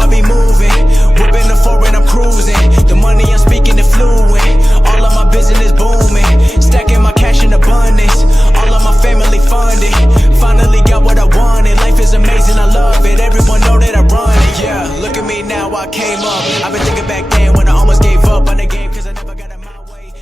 I be moving. Whipping the foreign, I'm cruising. The money I'm speaking is fluent. All of my business booming. Stacking my cash in abundance. All of my family funded. Finally got what I wanted. Life is amazing, I love it. Everyone know that I run it. Yeah, look at me now, I came up. I've been thinking back then when I almost gave up on the game, cause I never got in my way.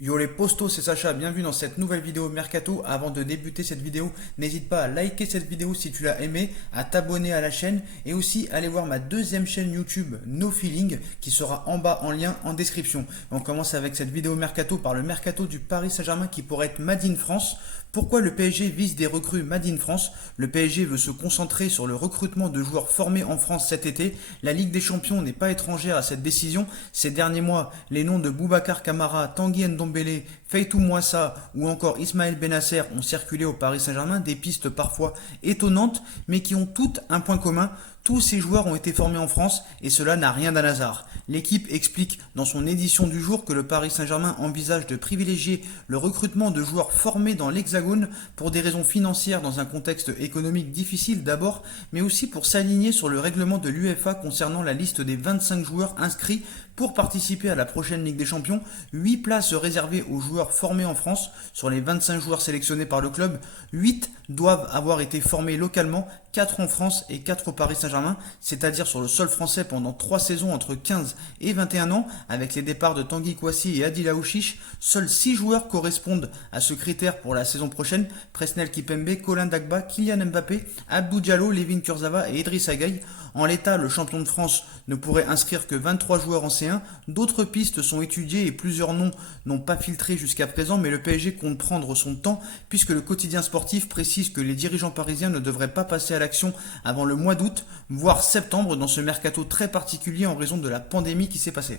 Yo les postos, c'est Sacha, bienvenue dans cette nouvelle vidéo Mercato. Avant de débuter cette vidéo, n'hésite pas à liker cette vidéo si tu l'as aimé, à t'abonner à la chaîne et aussi aller voir ma deuxième chaîne YouTube No Feeling qui sera en bas en lien en description. On commence avec cette vidéo Mercato par le Mercato du Paris Saint-Germain qui pourrait être Made in France. Pourquoi le PSG vise des recrues Made in France? Le PSG veut se concentrer sur le recrutement de joueurs formés en France cet été. La Ligue des Champions n'est pas étrangère à cette décision. Ces derniers mois, les noms de Boubacar Kamara, Tanguy Ndombele, Feitou Mouassa ou encore Ismaël Benasser ont circulé au Paris Saint-Germain, des pistes parfois étonnantes mais qui ont toutes un point commun. Tous ces joueurs ont été formés en France et cela n'a rien d'un hasard. L'équipe explique dans son édition du jour que le Paris Saint-Germain envisage de privilégier le recrutement de joueurs formés dans l'Hexagone pour des raisons financières dans un contexte économique difficile d'abord, mais aussi pour s'aligner sur le règlement de l'UEFA concernant la liste des 25 joueurs inscrits pour participer à la prochaine Ligue des Champions. 8 places réservées aux joueurs formés en France. Sur les 25 joueurs sélectionnés par le club, 8 doivent avoir été formés localement, 4 en France et 4 au Paris Saint-Germain, c'est-à-dire sur le sol français pendant 3 saisons entre 15 et 21 ans, avec les départs de Tanguy Kouassi et Adil Aouchiche. Seuls 6 joueurs correspondent à ce critère pour la saison prochaine: Presnel Kipembe, Colin Dagba, Kylian Mbappé, Abdou Diallo, Levin Kurzawa et Idriss Gueye. En l'état, le champion de France ne pourrait inscrire que 23 joueurs en C1. D'autres pistes sont étudiées et plusieurs noms n'ont pas filtré jusqu'à présent, mais le PSG compte prendre son temps puisque le quotidien sportif précise que les dirigeants parisiens ne devraient pas passer à l'action avant le mois d'août, voire septembre, dans ce mercato très particulier en raison de la pandémie qui s'est passée.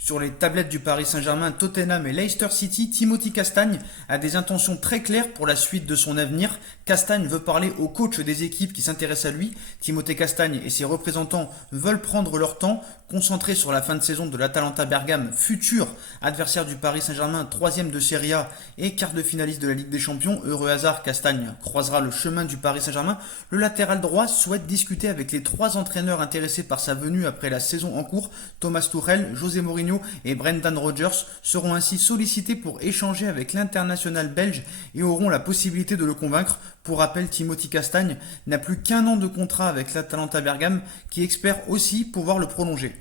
Sur les tablettes du Paris Saint-Germain, Tottenham et Leicester City, Timothy Castagne a des intentions très claires pour la suite de son avenir. Castagne veut parler au coach des équipes qui s'intéressent à lui. Timothée Castagne et ses représentants veulent prendre leur temps, concentrés sur la fin de saison de l'Atalanta Bergame, futur adversaire du Paris Saint-Germain, 3e de Serie A et quart de finaliste de la Ligue des Champions. Heureux hasard, Castagne croisera le chemin du Paris Saint-Germain. Le latéral droit souhaite discuter avec les 3 entraîneurs intéressés par sa venue après la saison en cours. Thomas Tuchel, José Mourinho et Brendan Rodgers seront ainsi sollicités pour échanger avec l'international belge et auront la possibilité de le convaincre. Pour rappel, Timothy Castagne n'a plus qu'un an de contrat avec l'Atalanta Bergame qui espère aussi pouvoir le prolonger.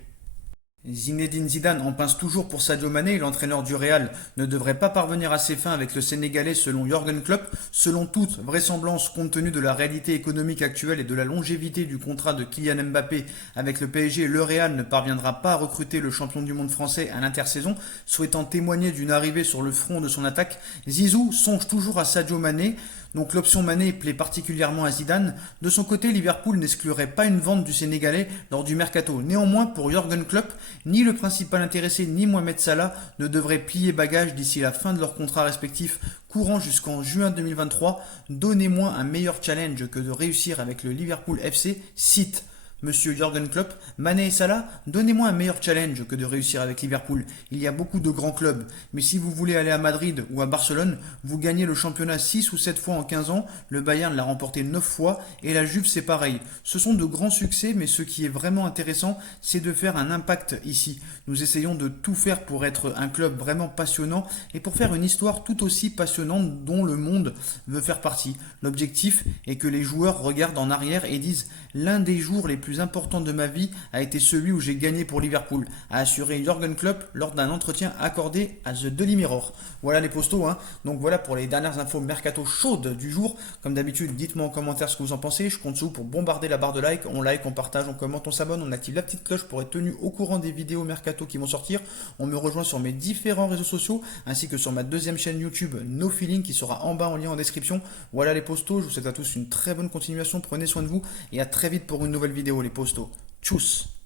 Zinedine Zidane en pince toujours pour Sadio Mané. L'entraîneur du Real ne devrait pas parvenir à ses fins avec le Sénégalais selon Jürgen Klopp. Selon toute vraisemblance, compte tenu de la réalité économique actuelle et de la longévité du contrat de Kylian Mbappé avec le PSG, le Real ne parviendra pas à recruter le champion du monde français à l'intersaison. Souhaitant témoigner d'une arrivée sur le front de son attaque, Zizou songe toujours à Sadio Mané. Donc l'option Mané plaît particulièrement à Zidane. De son côté, Liverpool n'exclurait pas une vente du Sénégalais lors du mercato. Néanmoins, pour Jürgen Klopp, ni le principal intéressé ni Mohamed Salah ne devraient plier bagage d'ici la fin de leur contrat respectif courant jusqu'en juin 2023. Donnez-moi un meilleur challenge que de réussir avec le Liverpool FC, cite Monsieur Jürgen Klopp. Mané et Salah, donnez-moi un meilleur challenge que de réussir avec Liverpool. Il y a beaucoup de grands clubs, mais si vous voulez aller à Madrid ou à Barcelone, vous gagnez le championnat 6 ou 7 fois en 15 ans, le Bayern l'a remporté 9 fois, et la Juve c'est pareil. Ce sont de grands succès, mais ce qui est vraiment intéressant, c'est de faire un impact ici. Nous essayons de tout faire pour être un club vraiment passionnant, et pour faire une histoire tout aussi passionnante dont le monde veut faire partie. L'objectif est que les joueurs regardent en arrière et disent « L'un des jours les plus importants de ma vie a été celui où j'ai gagné pour Liverpool », a assuré Jürgen Klopp lors d'un entretien accordé à The Daily Mirror. Voilà les postos, hein. Donc voilà pour les dernières infos mercato chaudes du jour. Comme d'habitude, dites-moi en commentaire ce que vous en pensez. Je compte sur vous pour bombarder la barre de like. On like, on partage, on commente, on s'abonne, on active la petite cloche pour être tenu au courant des vidéos mercato qui vont sortir. On me rejoint sur mes différents réseaux sociaux ainsi que sur ma deuxième chaîne YouTube No Feeling qui sera en bas en lien en description. Voilà les postos. Je vous souhaite à tous une très bonne continuation. Prenez soin de vous et à très vite pour une nouvelle vidéo les postos. Tchuss.